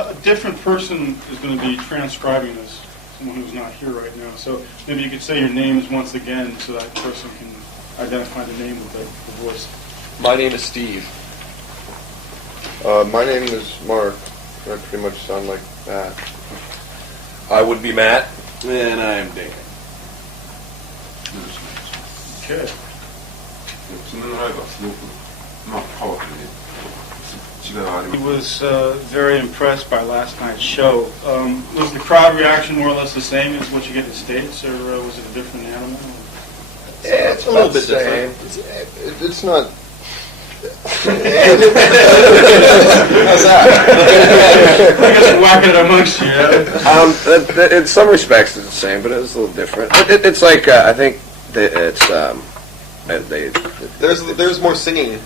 a different person is going to be transcribing this, someone who's not here right now. So maybe you could say your names once again so that person can identify the name with the voice. My name is Steve. My name is Mark. I pretty much sound like that. I would be Matt. And I am Dan. Okay. He was very impressed by last night's show. Was the crowd reaction more or less the same as what you get in the States, or was it a different animal? Yeah, it's a little bit different. It's not... I guess whacking it amongst you, yeah? In some respects it's the same, but it's a little different. It's like, I think that it's... There's more singing.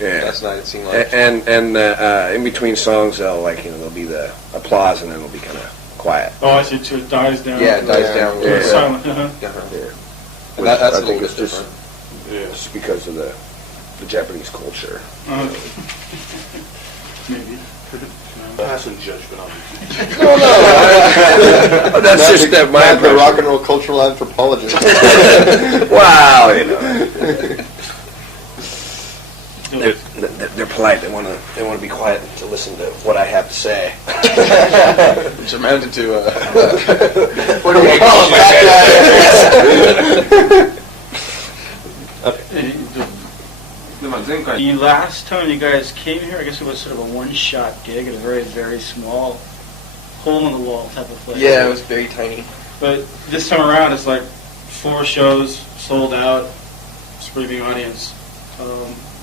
Yeah. Last night it seemed like. And in between songs, there'll be the applause, and then it'll be kind of quiet. Oh, I see. So it dies down. Yeah, it dies down. To a silent. Yeah. And that's I a little think bit it's just different. because of the Japanese culture. Maybe. Passing judgment on you. No. That's just that my Matt, the rock and roll cultural anthropologist. Wow, They're polite. They want to be quiet to listen to what I have to say. Which amounted to What do we call The last time you guys came here, I guess it was sort of a one-shot gig at a very, very small hole-in-the-wall type of place. Yeah, it was very tiny. But this time around, it's like 4 shows, sold out, screaming audience.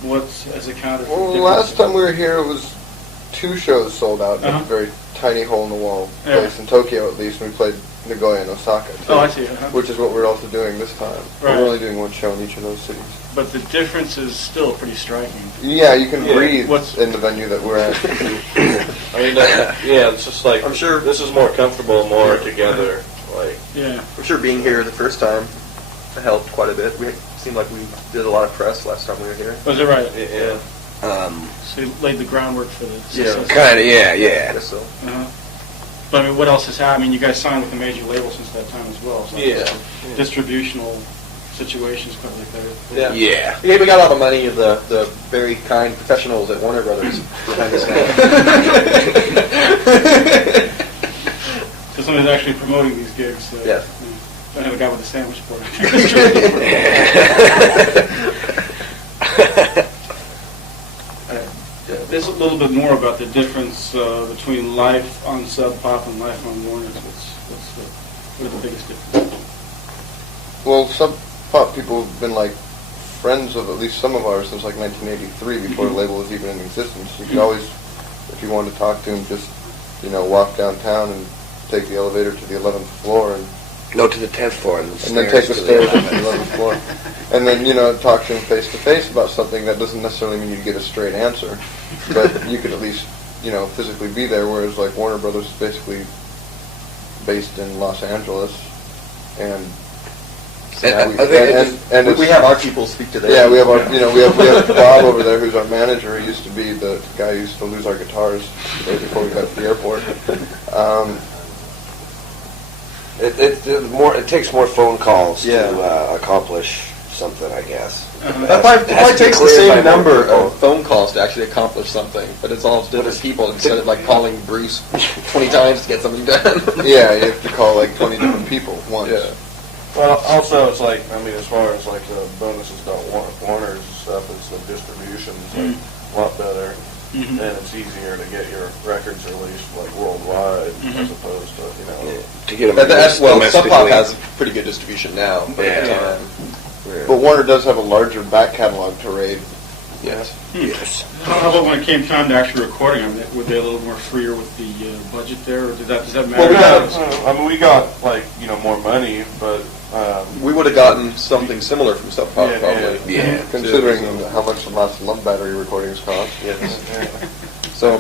What's as accounted for? Well, last time we were here, it was 2 shows sold out in a very tiny hole-in-the-wall place in Tokyo, at least. And we played Nagoya and Osaka, too, I see. which is what we're also doing this time. Right. We're only doing 1 show in each of those cities. But the difference is still pretty striking. Yeah, you can breathe in the venue that we're at. I mean, it's just like, I'm sure this is more comfortable, more together. I'm sure being here the first time helped quite a bit. We seemed like we did a lot of press last time we were here. Was it right? Yeah. So you laid the groundwork for the success. Kind of, yeah. I guess so. But I mean, what else has happened? I mean, you guys signed with a major label since that time as well. So distributional situations probably better. Yeah. We got all the money of the very kind professionals at Warner Brothers behind us now. So somebody's actually promoting these gigs. Yes. I have a guy with a sandwich board. There's a little bit more about the difference between life on Sub Pop and life on Warner's. What are the biggest differences? Well, Sub Pop people have been like friends of at least some of ours since like 1983, before the label was even in existence. You could always, if you wanted to talk to him, just walk downtown and take the elevator to the 11th floor and No, to the 10th floor. And then take the stairs up to the 11th floor. And then, talk to him face to face about something. That doesn't necessarily mean you get a straight answer, but you could at least, physically be there, whereas like Warner Brothers is basically based in Los Angeles, and we have our people speak to them. Yeah, we have our, we have Bob over there, who's our manager. He used to be the guy who used to lose our guitars right before we got to the airport. It takes more phone calls to accomplish something, I guess. That probably takes the same number of phone calls to actually accomplish something, but it's all different people instead of like calling Bruce 20 times to get something done. Yeah, you have to call like 20 different people once. Yeah. Well, also it's like, as far as like the bonuses don't Warner's stuff, it's the distribution's like a lot better. And it's easier to get your records released like worldwide as opposed to to get them Sub Pop has pretty good distribution now. But at the time, but Warner does have a larger back catalog to raid. yes. Yes. How about when it came time to actually recording them? Were they a little more freer with the budget there, or does that matter? Well, we got like more money, but we would have gotten something similar from Sub Pop probably. Yeah. Considering how much the last Love Battery recordings cost. Yes. So,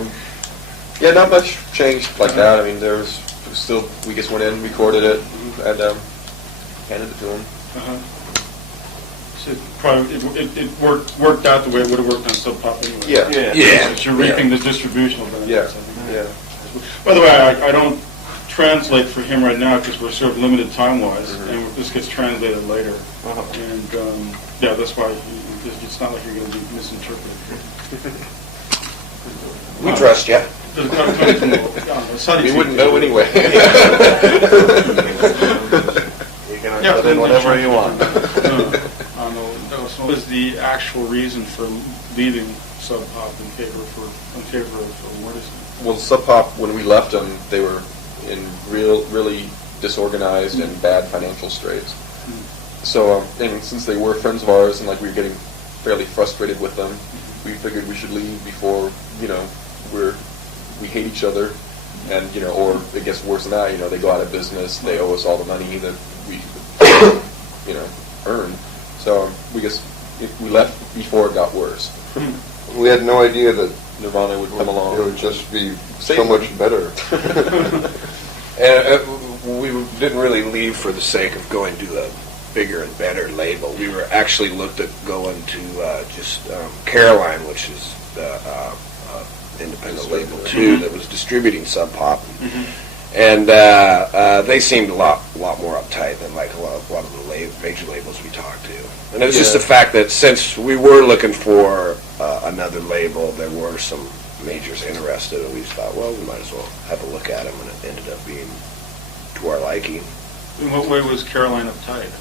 not much changed like that. I mean, there was still, we just went in, recorded it, and handed it to them. So probably it worked out the way it would have worked on Sub Pop anyway. Yeah. So you're reaping the distributional benefits. Yeah. By the way, I don't translate for him right now because we're sort of limited time-wise, and this gets translated later. And yeah, that's why it's not like you're going to be misinterpreted. We trust you. We wouldn't know anyway. You can put in whatever you want. What was the actual reason for leaving Sub Pop in favor of Morrison? Well, Sub Pop, when we left them, they were in really disorganized and bad financial straits. So, and since they were friends of ours, and like we were getting fairly frustrated with them, we figured we should leave before, we hate each other, and or it gets worse than that. They go out of business, they owe us all the money that we, earned. So we left before it got worse. We had no idea that Nirvana would come along. It would just be so much better. And we didn't really leave for the sake of going to a bigger and better label. We were actually looked at going to just Caroline, which is the independent label too, that was distributing Sub Pop, and they seemed a lot more uptight than like a lot of the major labels we talked to. And it was just the fact that since we were looking for another label, there were some majors interested, and we just thought, well, we might as well have a look at them, and it ended up being to our liking. In what way was Caroline uptight?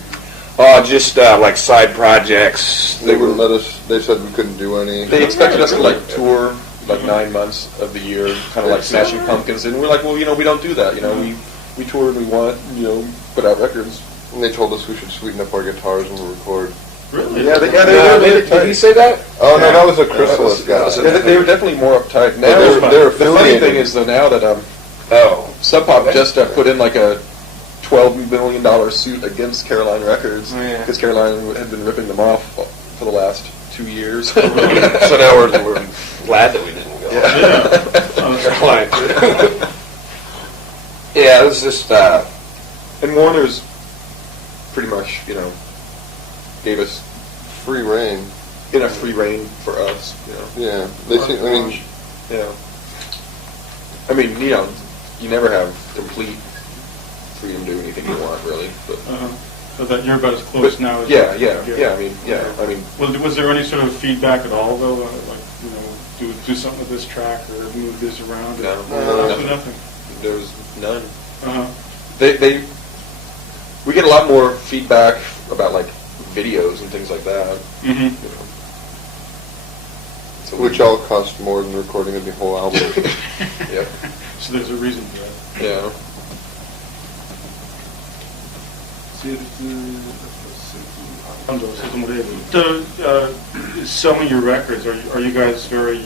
Just like side projects. They wouldn't let us. They said we couldn't do any. They expected us to like tour like 9 months of the year, kind of like Smashing Pumpkins, and we're like, well, we don't do that. We tour and we want, put out records. And they told us we should sweeten up our guitars when we record. Really? Yeah, they Did he say that? Oh no, that was a Chrysalis guy. They were definitely more uptight. Now, They're the funny thing is though now that Sub Pop just put in like a $12 million suit against Caroline Records because Caroline had been ripping them off for the last 2 years. So now we're glad that we didn't go. Caroline. Yeah, it was just. And Warner's pretty much, gave us Free reign. enough free reign for us. Yeah, they seem. You never have complete freedom to do anything you want, really. But So that you're about as close now as yeah. Was there any sort of feedback at all, though? Like, do something with this track or move this around? No, nothing. There was none. We get a lot more feedback about like videos and things like that. So Which all cost more than recording of the whole album. Yep. So there's a reason for that. Yeah. Selling your records, are you guys very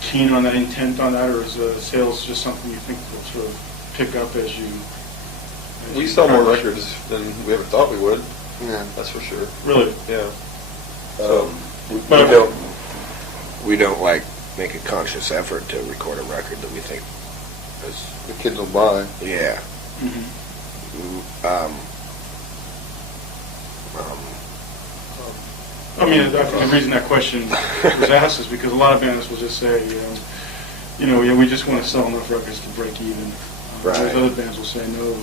keen on that, intent on that, or is sales just something you think will sort of pick up as you... We sell more records than we ever thought we would. Yeah, that's for sure. Really? Yeah. We don't like make a conscious effort to record a record that we think is... the kids will buy. Yeah. I mean, the reason that question was asked is because a lot of bands will just say, we just want to sell enough records to break even. Right. Whereas other bands will say, no,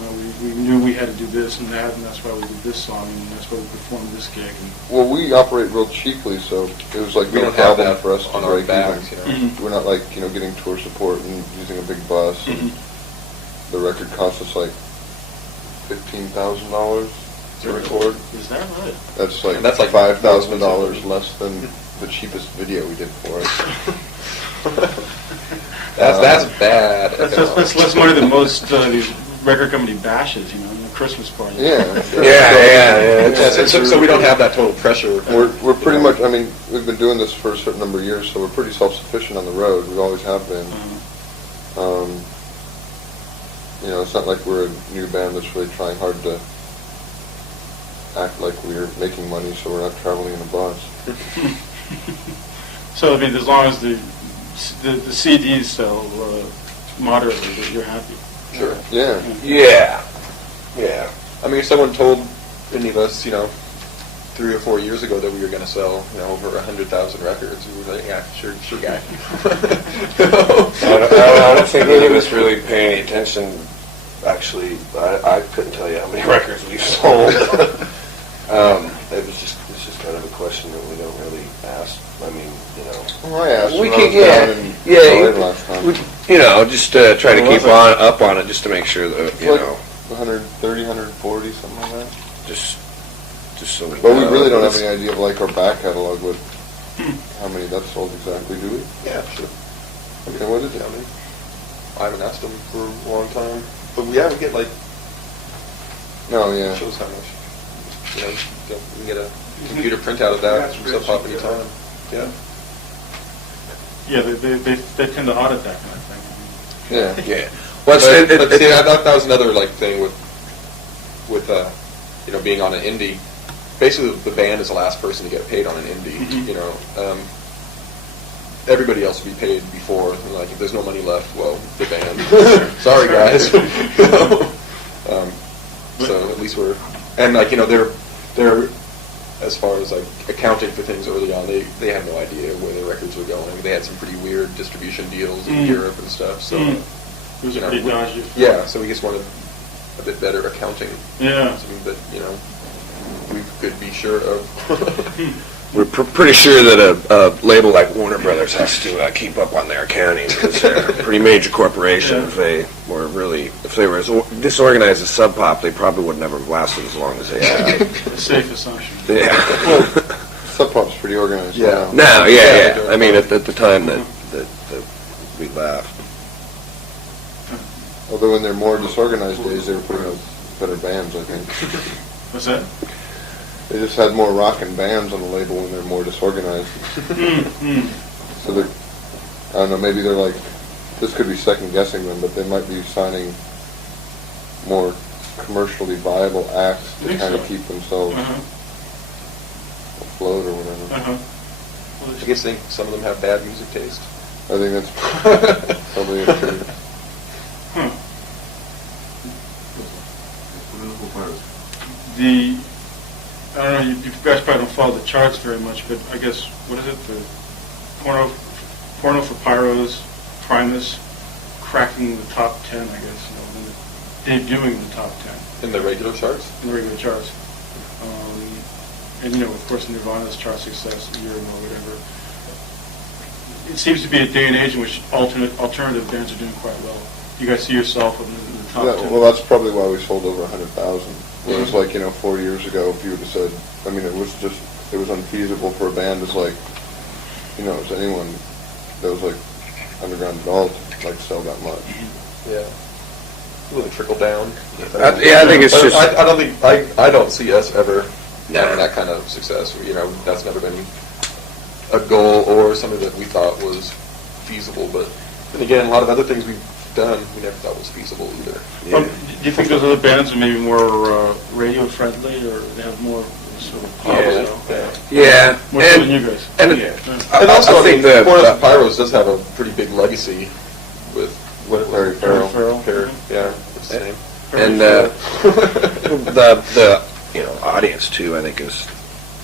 we knew we had to do this and that, and that's why we did this song, and that's why we performed this gig. Well, we operate real cheaply, so it was like We no don't have problem that for us to on our break backs, even. We're not like getting tour support and using a big bus. And the record cost us like $15,000 to record. Is that right? That's like $5,000 less than the cheapest video we did for it. That's bad. That's less money than most these record company bashes, in the Christmas party. Yeah. Sure. So we don't have that total pressure. We're pretty much. I mean, we've been doing this for a certain number of years, so we're pretty self-sufficient on the road. We always have been. It's not like we're a new band that's really trying hard to act like we're making money, so we're not traveling in a bus. So I mean, as long as the CDs sell moderately, you're happy. Sure. Yeah. Yeah. I mean, if someone told any of us, 3 or 4 years ago that we were going to sell, over 100,000 records. We were like, yeah, sure, guy. I don't think any of us really pay any attention. Actually, I couldn't tell you how many records we've sold. It's just kind of a question that we don't really ask. I mean, Well, I asked we when I can, was down in LA last time. just try to keep up on it, just to make sure that It's like 130, 140, something like that. just so we. But we know. really don't have any idea of like our back catalog with how many that's sold exactly, do we? Yeah, sure. Okay, what is it? I haven't asked them for a long time. But we get like, No, yeah. shows how much. You can get a computer printout of that from Sub Pop anytime. Yeah. Yeah, they tend to audit that kind of thing. Yeah. Yeah. Well, But see, I thought that was another thing with being on an indie. Basically, the band is the last person to get paid on an indie. Mhm. Everybody else will be paid before. And if there's no money left, well, the band. Sorry, guys. So at least we're they're as far as accounting for things early on. They had no idea where their records were going. They had some pretty weird distribution deals in Europe and stuff. So. It was pretty dodgy. Yeah, so we just wanted a bit better accounting. Yeah. Something that, we could be sure of. We're pretty sure that a label like Warner Brothers has to keep up on their accounting, because they're a pretty major corporation. Yeah. If they were as disorganized as Sub Pop, they probably would never have lasted as long as they have. A safe assumption. Yeah. Sub Pop's pretty organized. Yeah. No, yeah. I mean, at the time that we left. Although in their more disorganized days, they were putting out better bands, I think. What's that? They just had more rockin' bands on the label when they're more disorganized. So they're, I don't know, maybe they're like, this could be second guessing them, but they might be signing more commercially viable acts to think kind of so. keep themselves afloat or whatever. I guess some of them have bad music taste. I think that's probably it too. I don't know, you guys probably don't follow the charts very much, but I guess, what is it, the Porno for Pyros, Primus, cracking the top 10, I guess, debuting the top 10. In the regular charts? In the regular charts. And, of course, Nirvana's chart success, a year ago, whatever. It seems to be a day and age in which alternative bands are doing quite well. You guys see yourself in the top 10. Well, that's probably why we sold over 100,000. Whereas, 4 years ago, if you would have said, it was unfeasible for a band as as anyone that was underground at all to sell that much. Yeah. A little trickle down. I think it's just. I don't see us ever having that kind of success. That's never been a goal or something that we thought was feasible. But then again, a lot of other things we've done, we never thought was feasible either. Yeah. Do you think those other bands are maybe more radio friendly, or they have more sort of pop? Yeah. More so than you guys. And And also, I think Pornos and Pyros does have a pretty big legacy with Perry Farrell. Yeah, it's the same. And the audience too, I think, has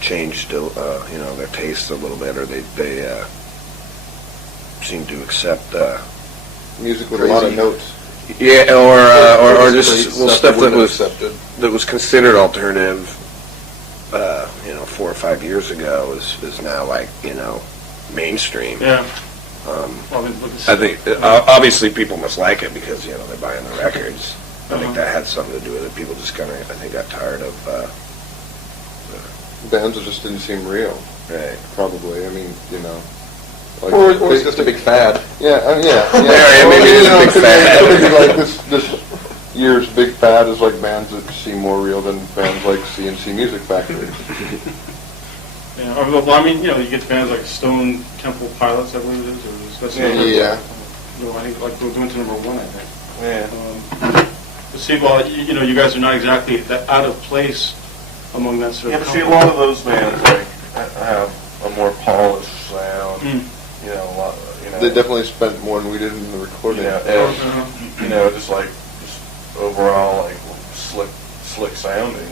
changed their tastes a little bit, or they seem to accept Music with a lot of notes. or just stuff that accepted. was considered alternative 4 or 5 years ago is now mainstream. Yeah. I think obviously people must like it because they're buying the records. I think that had something to do with it. People just got tired of Bands that just didn't seem real. right. Probably. I mean, Or it's just a big fad. Yeah, yeah. Maybe it is a big fad. Maybe this year's big fad is bands that seem more real than bands like CNC Music Factory. Yeah. Well, I mean, you get bands like Stone Temple Pilots, I believe it is, or especially. Yeah. I think we're doing to number 1, I think. Yeah. But see, well, you guys are not exactly that out of place among that sort Yeah, of. but see, a lot of those bands have a more polished sound. A lot. They definitely spent more than we did in the recording. And just overall slick sounding.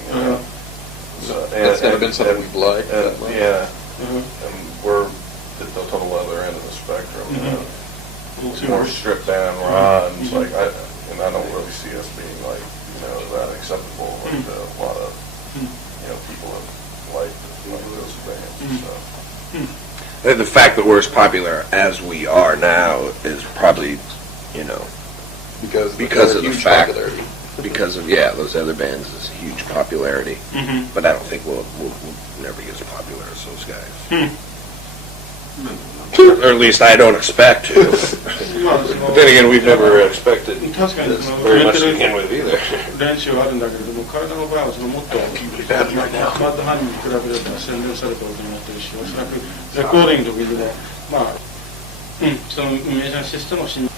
That's never been something we've liked. that much. Yeah, Uh-huh. and we're at the total other end of the spectrum. Mhm. You know, A little too more much. stripped down raw, and it's Mhm. like I don't really see us being like that acceptable like a lot of people have liked those bands and stuff. The fact that we're as popular as we are now is probably, because of the huge fact, popularity. because of those other bands is huge popularity. Mhm. But I don't think we'll never get as popular as those guys. Or at least I don't expect to. But then again, we've never expected確かにthis very much to begin with either. 練習はあるんだけれども、彼らの場合はもっとバッドハンに比べれば洗練された音になってるし、おそらくレコーディングの時にも、そのメジャーシステムを信じ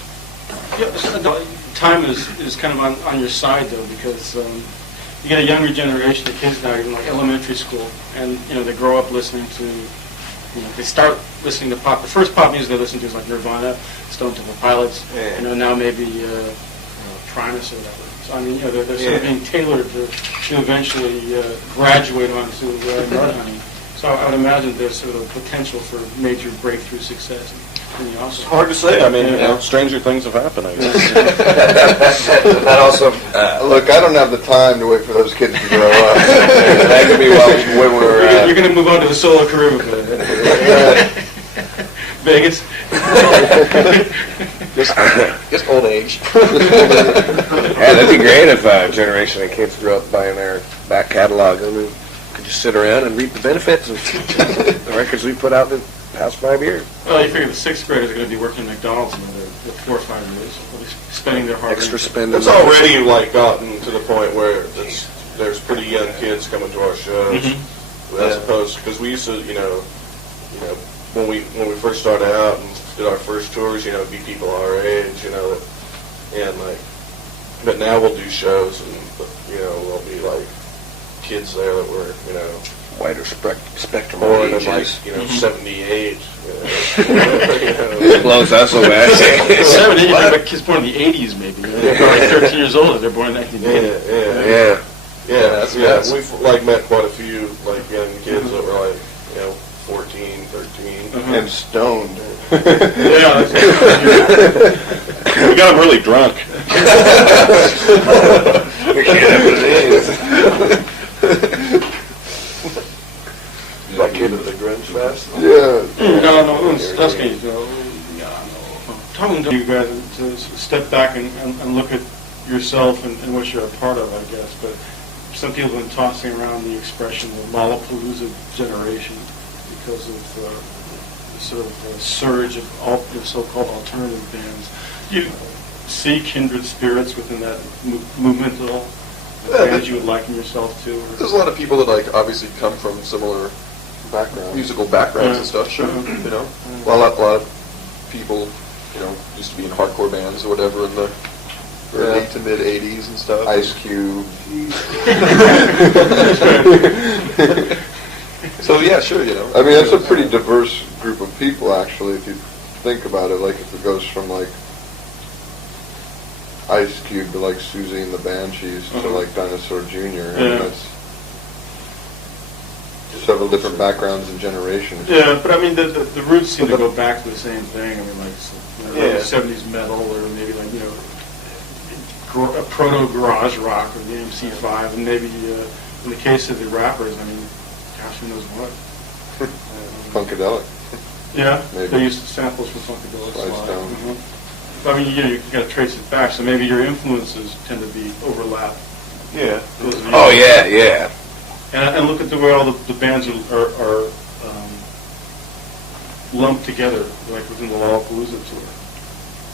time is kind of on your side though, because you get a younger generation of kids now, even like elementary school, and they grow up listening to, they start listening to pop. The first pop music they listen to is like Nirvana, Stone Temple Pilots, now maybe Primus or whatever. So I mean, they're sort of being tailored to eventually graduate onto Mudhoney. So I would imagine there's sort of potential for major breakthrough success. It's hard to say. I mean, stranger things have happened, I guess. That also, Look, I don't have the time to wait for those kids to grow up. that could be when we're You're going to move on to the solo career with Vegas. Just old age. Yeah, that'd be great if a generation of kids grew up buying their back catalog and we could just sit around and reap the benefits of the records we put out the past 5 years. Well, you figure the sixth graders are going to be working at McDonald's in another 4 or 5 years, spending their hard Extra earned- spending. It's already gotten to the point where there's pretty young kids coming to our shows, as opposed because we used to, when we first started out and did our first tours, it'd be people our age, and but now we'll do shows and there'll be like kids there that were Wider spectrum born of in like ages. 78. It blows us away. 70, but kids born in the 80s maybe. They're like 13 years old if they're born in 1980. Yeah. We've met quite a few young kids that were 14, 13. And stoned. Yeah, that's We got them really drunk. We can't have it. That kid at the grunge fest? Yeah. No, that's good. Talking to you guys to step back and look at yourself and what you're a part of, I guess. But some people have been tossing around the expression the Lollapalooza generation because of the sort of surge of so-called alternative bands. Do you see kindred spirits within that movement at all? Bands you would liken yourself to? Or? There's a lot of people that obviously come from similar musical backgrounds and stuff. Sure, Well, a lot of people, used to be in hardcore bands or whatever in the early to mid '80s and stuff. Ice Cube. So yeah, sure, I mean, that's a pretty diverse group of people, actually, if you think about it. Like, if it goes from, Ice Cube to, Susie and the Banshees to, Dinosaur Jr. I mean, that's several different backgrounds and generations. Yeah, but I mean, the roots seem to go back to the same thing. I mean, early 70s metal or maybe, a proto-garage rock or the MC5, and maybe, in the case of the rappers, I mean, gosh, who knows what. Funkadelic. Yeah, Maybe. they used samples from Funkadelic. Sly Stone. I mean, you got to trace it back, so maybe your influences tend to be overlap. Yeah. Oh, yeah. And look at the way all the bands are lumped together, within the Lollapalooza tour.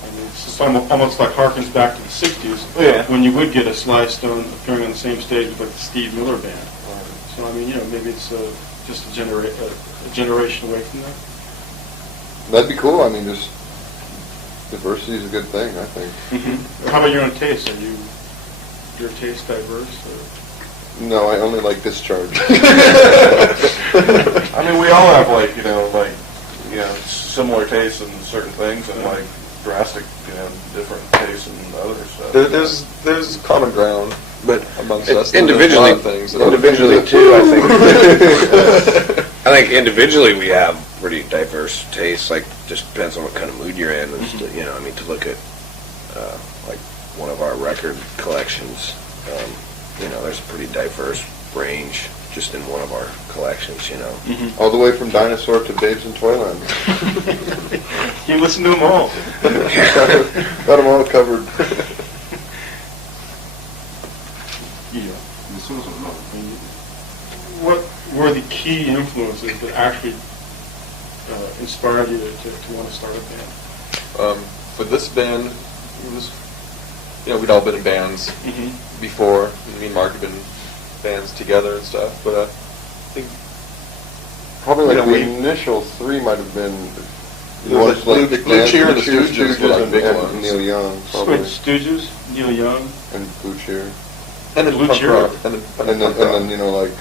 I mean, it's almost like harkens back to the 60s, when you would get a Sly Stone appearing on the same stage with the Steve Miller Band. So, I mean, maybe it's just a generation away from that. That'd be cool. I mean, just diversity is a good thing, I think. Mm-hmm. How about your own taste? Are your taste diverse? Or? No, I only like Discharge. I mean, we all have similar tastes in certain things, and drastic, different tastes and other stuff. There's common ground, But amongst us. individually, There's a lot of things that individually too, I think. I think individually we have pretty diverse tastes. Like, just depends on what kind of mood you're in. To look at like one of our record collections, there's a pretty diverse range just in one of our collections. All the way from Dinosaur to Babes in Toyland. You listen to them all. Got them all covered. Yeah. What were the key influences that actually inspired you to want to start a band? For this band, it was, we'd all been in bands before. Me and Mark had been in bands together and stuff, but I think Probably like the initial three might have been was like Blue Cheer and the Stooges were like big and ones. Neil Young, probably. Stooges, Neil Young, And Blue Cheer. And then Blue punk Cheer. rock, and And then like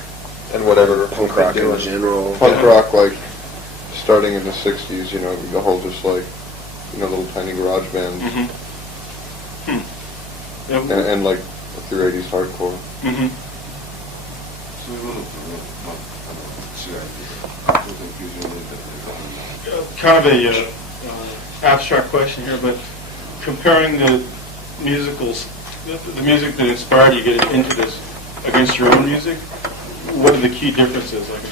and whatever Punk rock in doing. general. punk rock, like starting in the 60s, the whole just like, little tiny garage bands. And like through 80s hardcore. Kind of a abstract question here, but comparing the musicals, the music that inspired you getting into this against your own music, what are the key differences? Like,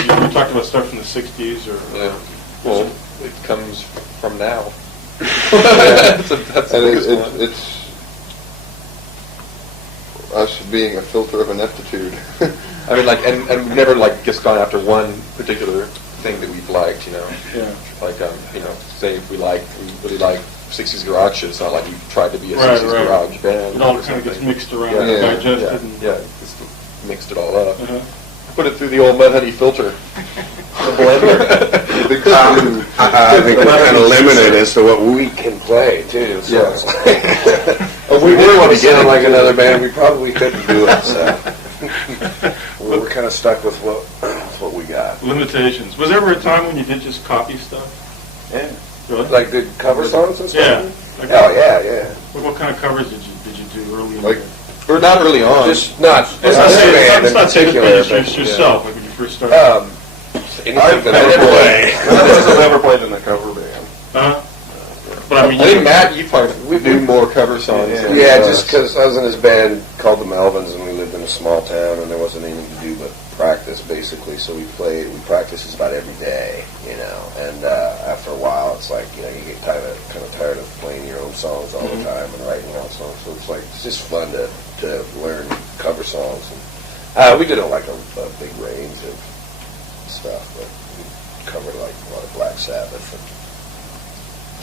you talked about stuff from the 60s, or Yeah. Well, it comes from now. that's the And biggest one. it's us being a filter of ineptitude. I mean, like, and we've never like just gone after one particular thing that we've liked, yeah. Like, say if we really like 60s garage shit, it's not like we tried to be a Right, 60s right. garage band. It all or kind of gets something. mixed around, Yeah, digested. And, just mixed it all up. Uh-huh. Put it through the old Mudhoney filter. The blender. I think we're kind of limited as to what we can play too. So Yeah. it's like, if we really want to sound like another band, we probably couldn't do it. So we're kind of stuck with what we got. Limitations. Was there ever a time when you did just copy stuff? Yeah. Really? Like did cover songs and Yeah. stuff. Like, Oh yeah. What kind of covers did you do early in Like, the Or not early on. Just not It's not this saying band it's not in saying particular, it's but just yourself, like when you first started. Anything that I didn't play. I've never played in a cover band. But I mean, I think Matt, you probably do more cover songs. Yeah. than Yeah, us. just because I was in this band called the Melvins, and we lived in a small town, and there wasn't anything to do but practice, basically. So we practiced just about every day, And after a while, it's like, you get kind of tired of playing your own songs all the time and writing your own songs. So it's just fun to learn cover songs. And we did a big range of stuff, but we covered like a lot of Black Sabbath and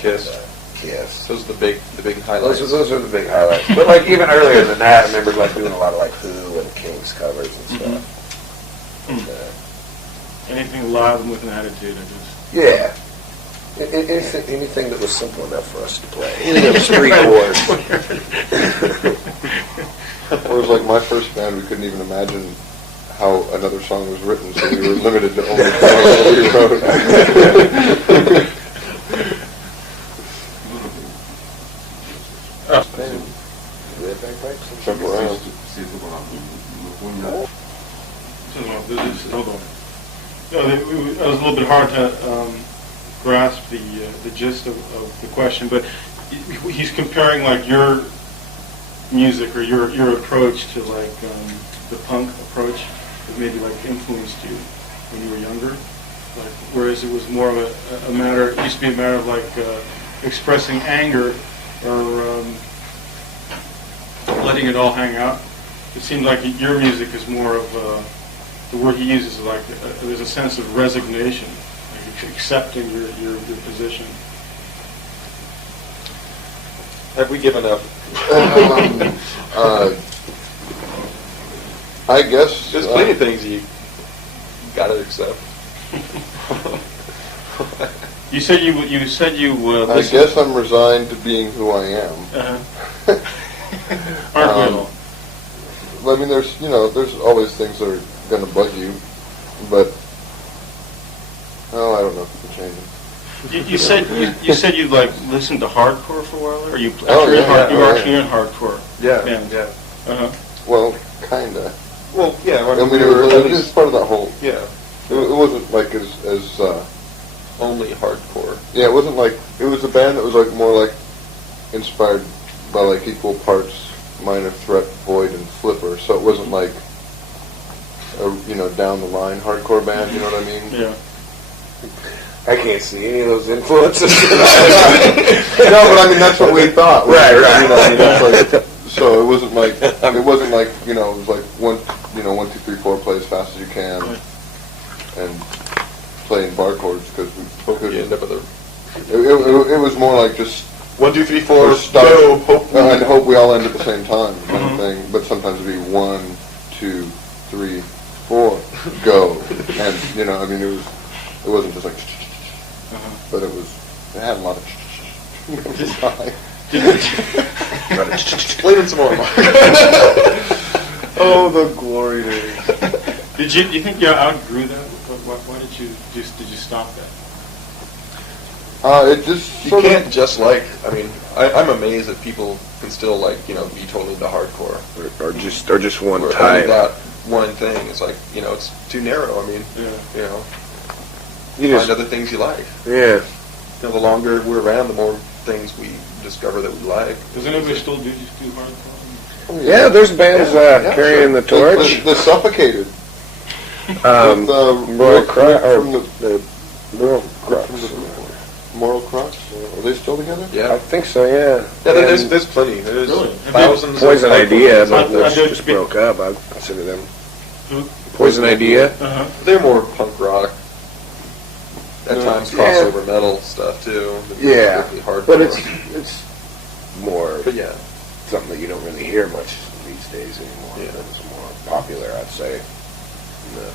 Kiss. Kiss. Those are the big highlights. Those are the big highlights. But like even earlier than that, I remember like doing a lot of like Who and King's covers and stuff. And, anything live and with an attitude, I guess. yeah. Anything that was simple enough for us to play. Anything that was 3 chords. Whereas like my first band, we couldn't even imagine how another song was written, so we were limited to only songs that we wrote. Jump around. Hold on. It was a little bit hard to grasp the gist of the question, but he's comparing like your music or your approach to like the punk approach that maybe like influenced you when you were younger, like whereas it was more of a matter. It used to be a matter of like expressing anger or letting it all hang out. It seemed like your music is more of the word he uses is like there's a sense of resignation, like accepting your position. Have we given up? I guess There's plenty of things you gotta accept. You said you I guess I'm resigned to being who I am. Aren't we all? I mean, there's always things that are going to bug you, but I don't know if it's changing. You said you like listened to hardcore for a while, or you Oh, yeah, you were yeah. actually in hardcore Yeah, bands. yeah. Uh-huh. Well, kinda. Well, yeah. I mean, it was part of that whole. Yeah, It wasn't like as only hardcore. yeah. It wasn't like it was a band that was like more like inspired by like equal parts Minor Threat, Void, and Flipper. So it wasn't like a down the line hardcore band. You know what I mean? Yeah. I can't see any of those influences. No, but I mean that's what we thought. Right. You know, I mean, that's like, so it wasn't like it was like 1, 2, 3, 4, play as fast as you can, and playing bar chords because You end up with a it was more like just 1, 2, 3, 4. start Go. Hope. and hope we all end at the same time kind of thing. But sometimes it'd be 1, 2, 3, 4, go, and I mean it wasn't just like, but it had a lot of. Play them some more, Mark. Oh, the glory days. Do you think you outgrew that? Why did you stop that? It just You sort can't of, just like. I mean, I'm amazed that people can still like be totally into hardcore. or just one Or only type. that one thing. It's like it's too narrow. I mean, Yeah. You find just, other things you like. yeah. The longer we're around, the more things we discover that we like. Does anybody still do hardcore? Yeah, there's bands carrying the torch. the Suffocated. Um, With, Royal Crux, or from the the Royal Crux. Moral Crux. Are they still together? I Yeah. think so, yeah. Yeah, there's plenty. There's Really? thousands. Poison of Idea, but I those don't- just broke up. I consider them. Who? Poison Idea. Uh-huh. They're more punk rock. At times Yeah. crossover metal stuff too. Yeah, Strictly hardcore. but it's more But yeah. something that you don't really hear much these days anymore. Yeah. It's more popular, I'd say, in the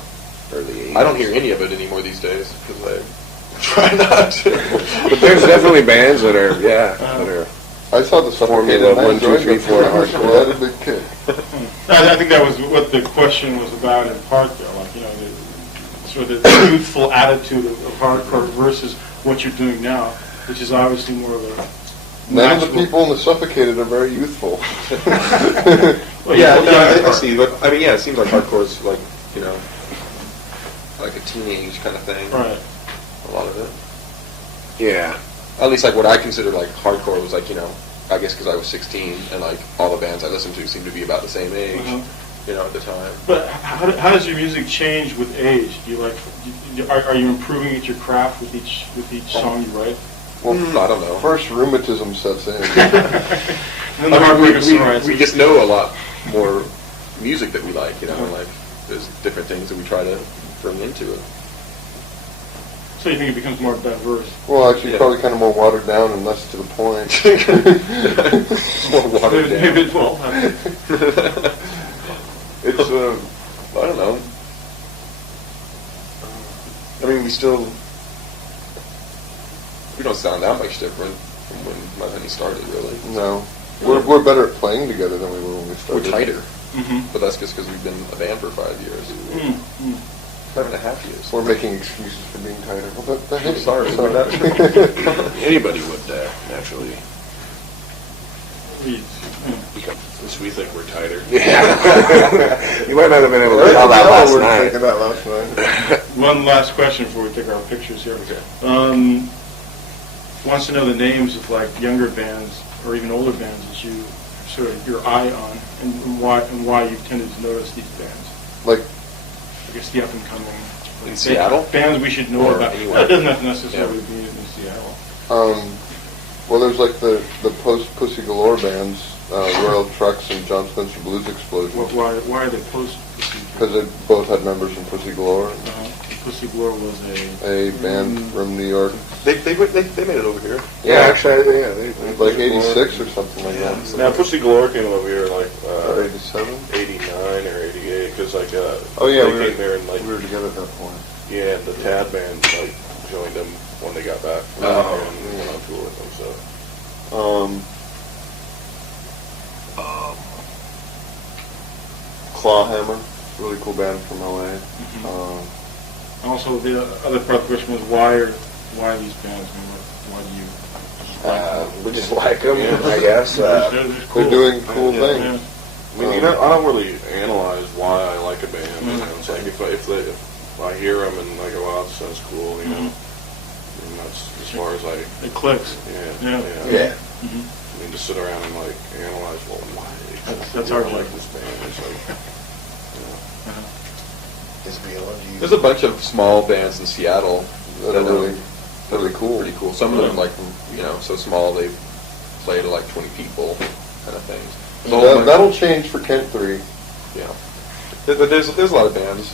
early 80s. I don't hear any of it anymore these days because I try not to. But there's definitely bands that are, that are. I saw the Suffocated. Formula and I 1, 2, enjoyed 3, them. 4 hardcore. They had a big kick. I think that was what the question was about in part there, like, sort of the youthful attitude of hardcore versus what you're doing now, which is obviously more of a None of the natural- people in the Suffocated are very youthful. Well, Yeah, I see. But I mean, yeah, it seems like hardcore is like like a teenage kind of thing. Right. A lot of it. Yeah. At least like what I consider like hardcore was like I guess because I was 16 and like all the bands I listened to seemed to be about the same age. Uh-huh. At the time. But how does your music change with age? Do you are you improving at your craft with each song you write? Well, I don't know. first rheumatism sets in. And then the I mean, Heartbreaker Sunrise. we just know a lot more music that we like, and like there's different things that we try to bring into it. So you think it becomes more diverse? Well, actually, Yeah. probably kind of more watered down and less to the point. More watered down. Maybe it will. It's I don't know. I mean, we don't sound that much different from when Mudhoney started, really. No, we're better at playing together than we were when we We're started. tighter, Mm-hmm. but that's just because we've been a band for 5 years. 5.5 years. We're making excuses for being tighter. Well, I'm sorry. Anybody would, naturally. Since we think we're tighter. Yeah. You might not have been able to tell that last we were night. thinking that last night. One last question before we take our pictures here. Okay. Wants to know the names of like younger bands or even older bands that you sort of your eye on, and why you've tended to notice these bands. Like, I guess the up and coming In Seattle? bands we should know Or about. anywhere? That doesn't have to necessarily be in Seattle. well, there's like the post-Pussy Galore bands, Royal Trucks and John Spencer Blues Explosion, Why are they post? because they both had members from Pussy Galore. Pussy Galore was A band from New York, They made it over here. Yeah, actually, they like 86 or something like that. Now, Pussy Galore came over here like Or 87? 89 or 88, because like Oh yeah, they we came there and like were together at that point. yeah, the Tad band like joined them when they got back from Oh. there and went on tour with them. So Clawhammer, really cool band from LA. Also, the other part of the question was why are why these bands? I mean, why do you? We just like them, I guess. They're cool. They're doing cool Yeah. things. I mean, I don't really analyze why I like a band. You know, it's like if I hear them and I go, "Wow, this sounds cool," you know, and that's as far as I. It clicks. Yeah. Yeah. I mean, to sit around and like analyze, well, why? That's I our like job. this band. It's like, Is beyond you. There's a bunch of small bands in Seattle That are really cool. Pretty cool. Some of them, like, so small they play to like 20 people, kind of things. There's a whole bunch- That'll change for Kent 3. Yeah. There's a lot of bands,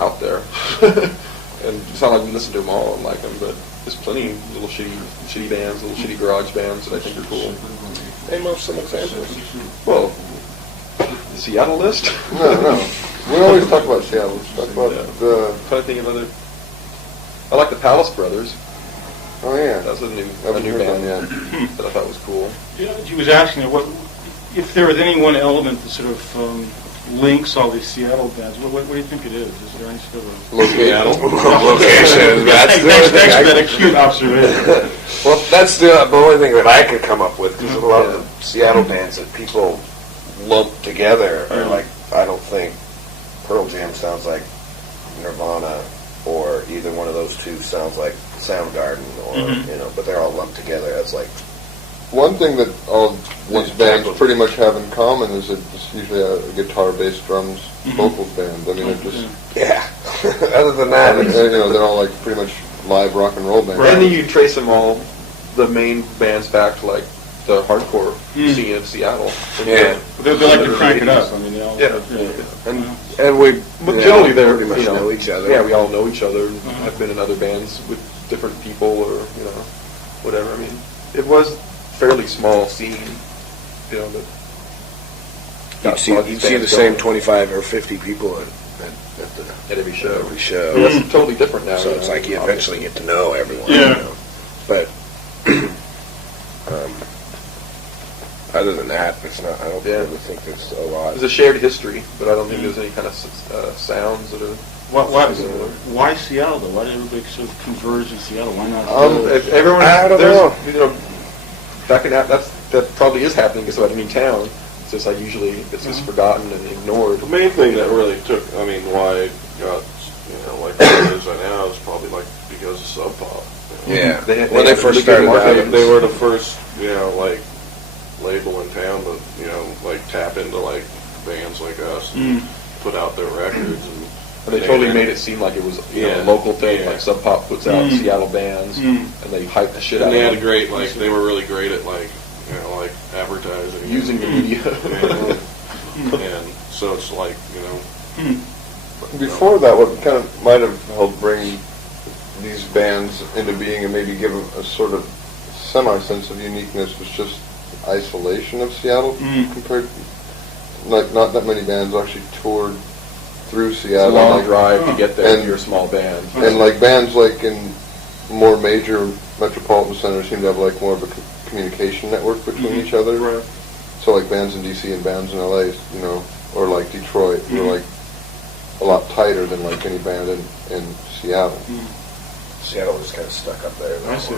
out there. And it's not like we listen to them all and like them, but there's plenty of little shitty bands, little shitty garage bands that I think are cool. Name off some examples. Well, the Seattle list? No. We always talk about Seattle. Let's talk about the... Trying to think of other... I like the Palace Brothers. Oh, yeah. That was a new Haven't heard band them that I thought was cool. Yeah, he was asking what if there was any one element that sort of links all these Seattle bands. What do you think it is? Is there any sort of Seattle. Location. That's the Thanks only thing for I that can- acute observation. Well, that's the only thing that I could come up with, because a lot of the Seattle bands that people lump together are like, I don't think Pearl Jam sounds like Nirvana, or either one of those two sounds like Soundgarden, or, but they're all lumped together as like, One thing that all these bands tangled. pretty much have in common is that it's usually a guitar, bass, drums, vocals band. I mean, it just... yeah. Other than that, it's, they're all like pretty much live rock and roll bands. And then you trace them all, the main bands, back to like the hardcore scene of Seattle. yeah. They like to crank it up. I mean, they all. Yeah. And we But generally they're, pretty much know each other. Yeah, we all know each other. I've been in other bands with different people or, whatever. I mean, it was fairly small scene, but... You'd see the same 25 or 50 people at every show. every show. It's totally different now. So it's like you eventually get to know everyone. Yeah. But other than that, it's not. I don't really think there's a lot. There's a shared history, but I don't think there's any kind of sounds that are... Why Seattle though? Why did everybody sort of converge in Seattle? Why not? If everyone, I don't know. Back in that probably is happening because of any town. It's just like usually it's just forgotten and ignored. the main thing that really took, why it got, like what it is right now is probably like because of Sub Pop. Yeah. They had- When they they had first really good started out, marketing. They were the first, like label in town to, like tap into like bands like us and put out their records And they totally made it seem like it was a local thing. Yeah. Like Sub Pop puts out Seattle bands, and they hype the shit out And of they had it. a great, like, they were really great at, like, like advertising. Using the media. And so it's like, Before that, what kind of might have helped bring these bands into being and maybe give them a sort of semi-sense of uniqueness was just isolation of Seattle compared to, like, not that many bands actually toured through It's a Seattle. long like, drive to get there and- if you're a small band. and like bands like in more major metropolitan centers seem to have like more of a communication network between each other. Right. So like bands in DC and bands in LA, or like Detroit, were like a lot tighter than like any band in Seattle. Seattle was kind of stuck up there. I see.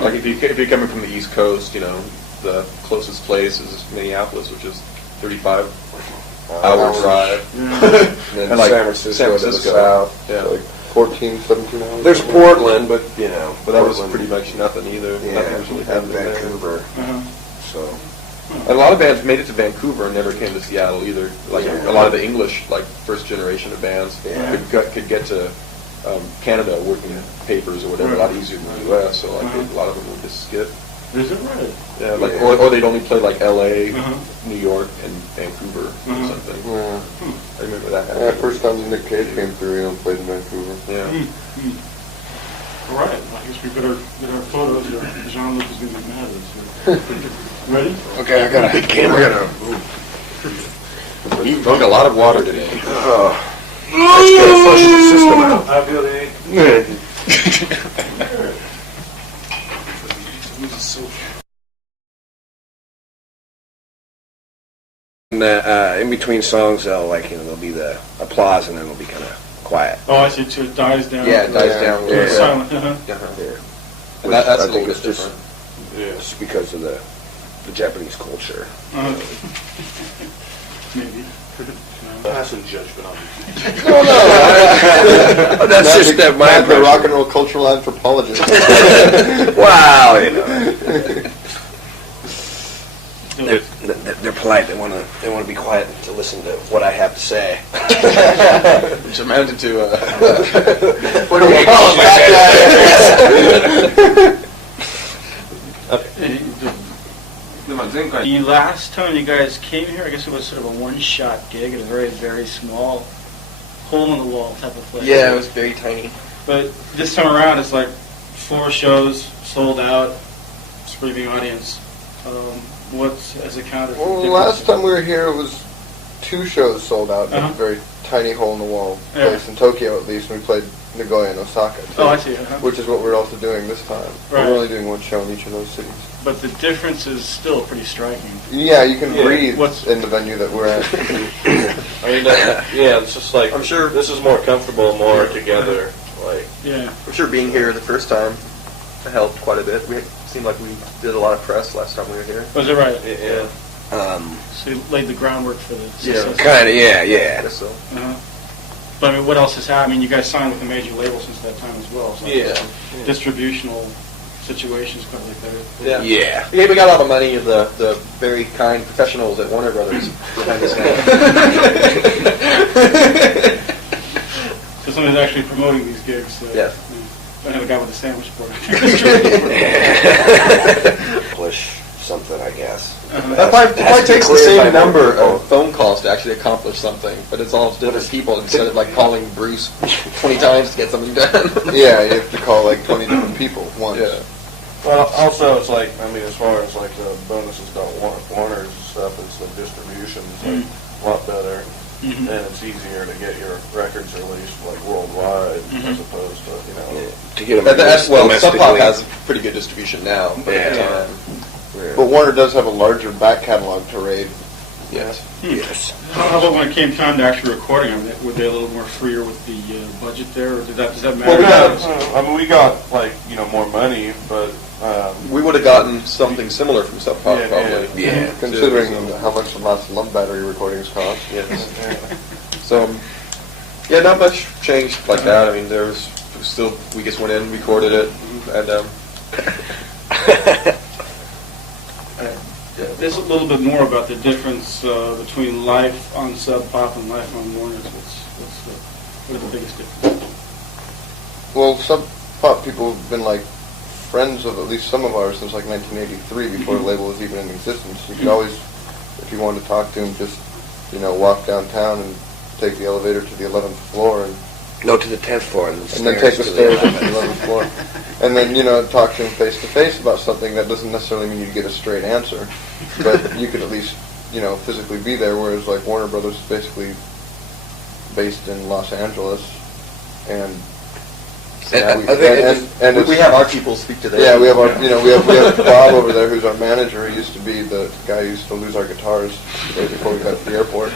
Like if you're coming from the East Coast, the closest place is Minneapolis, which is 35 hour drive. And And like San Francisco to the south. Yeah. Like 14, 17 hours. There's Portland, but But that was Portland, pretty much nothing either. yeah, Nothing was really and happening there. Vancouver. So And a lot of bands made it to Vancouver and never came to Seattle either. Like a lot of the English, like first generation of bands, could get to Canada working papers or whatever a lot easier than the U.S. So like a lot of them would just skip. Is it right? Yeah, like or they'd only play like L.A., New York, and Vancouver or something. Yeah. I remember that Yeah, happening. first time Nick Cage came through, played in Vancouver. Yeah. All right. I guess we better get our photos. Jean-Luc is going to be mad at us. Ready? okay, I got a big camera. You've drunk a lot of water today. Let's get a flush the system out. I feel the And in between songs, there'll be the applause, and then it'll be kind of quiet. Oh, I see. So it dies down. Yeah, it dies Yeah. down. So it's Yeah. silent. Here. And that's I a little think bit it's just different. Yeah. just because of the Japanese culture. Maybe. Passing judgment on me. No, no. That's Matt just that my Matt, the impression. rock and roll cultural anthropologist. Wow, you know. They're polite. They want to be quiet to listen to what I have to say. Which amounted to What do we call The last time you guys came here, I guess it was sort of a one-shot gig at a very, very small hole-in-the-wall type of place. Yeah, it was very tiny. But this time around, it's like 4 shows, sold out, screaming audience. What's as accounted for? Well, last time we were here, it was 2 shows sold out. Uh-huh. A very tiny hole-in-the-wall Yeah. place in Tokyo, at least. And we played Nagoya and Osaka, too, Oh, I see. which is what we're also doing this time. Right. We're only doing 1 show in each of those cities. But the difference is still pretty striking. Yeah, you can Yeah. breathe What's- in the venue that we're at. I mean, yeah, it's just like I'm sure- this is more comfortable, more together. Like, Yeah. I'm sure being here the first time helped quite a bit. We seemed like we did a lot of press last time we were here. Was it right? yeah. So you laid the groundwork for the Yeah. success. Kind of, yeah. I guess so. Uh-huh. But I mean, what else has happened? I mean, you guys signed with a major label since that time as well. So Yeah. distributional situations probably better. Yeah. Yeah, we got all the money of the very kind professionals at Warner Brothers behind us now. So somebody's actually promoting these gigs. Yes. I know the guy with the sandwich board. Push something, I guess. That probably takes the same number of phone calls to actually accomplish something, but it's all different people instead of like calling Bruce 20 times to get something done. Yeah, you have to call like 20 different people once. Yeah. Well, also it's like, I mean, as far as like the bonuses don't Warner's and stuff, it's the distribution is like a lot better, and it's easier to get your records released like worldwide as opposed to To get them Well, Sub Pop domestically. has pretty good distribution now, but at the Yeah. time, But Warner does have a larger back catalog to raid. yes. Yes. How about when it came time to actually recording them? Were they a little more freer with the budget there, or does that matter? Well, we got, I mean, we got like more money, but We would have gotten something similar from Sub Pop, Yeah, probably. Yeah. Considering how much the last Love Battery recordings cost. Yes. So, yeah, not much changed like that. I mean, there was still, we just went in, recorded it, and There's a little bit more about the difference between life on Sub Pop and life on Warner's. What are the biggest differences? Well, Sub Pop people have been like friends of at least some of ours since like 1983, before the label was even in existence. You could always, if you wanted to talk to him, just walk downtown and take the elevator to the 11th floor and No, to the 10th floor. And then take the stairs up to the 11th floor. And then, talk to him face to face about something. That doesn't necessarily mean you get a straight answer, but you could at least, physically be there, whereas like Warner Brothers is basically based in Los Angeles, and we have our people speak to them. yeah, we have our, we have Bob over there, who's our manager. He used to be the guy who used to lose our guitars the day before we got to the airport.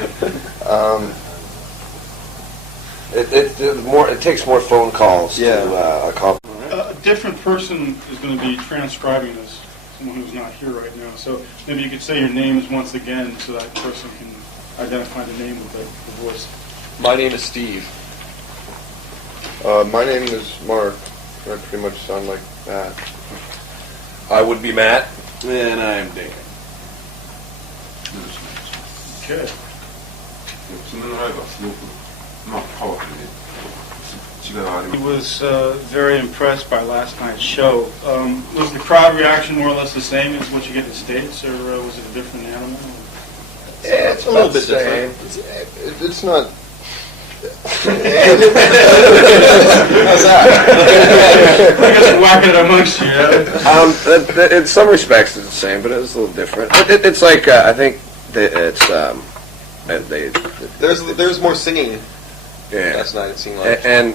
It takes more phone calls to accomplish. A different person is going to be transcribing this, someone who's not here right now. So maybe you could say your names once again so that person can identify the name with the voice. My name is Steve. My name is Mark. I pretty much sound like that. I would be Matt. And I'm Dan. Okay. 爪のライブはすごく、パワフルで違いがありま He す。 was very impressed by last night's show. Was the crowd reaction more or less the same as what you get in the States, or was it a different animal? It's a little bit different. It's not. I guess whacking it amongst you, yeah? In some respects, it's the same, but it's a little different. It's like I think that it's There's more singing yeah, last night. It seemed like. and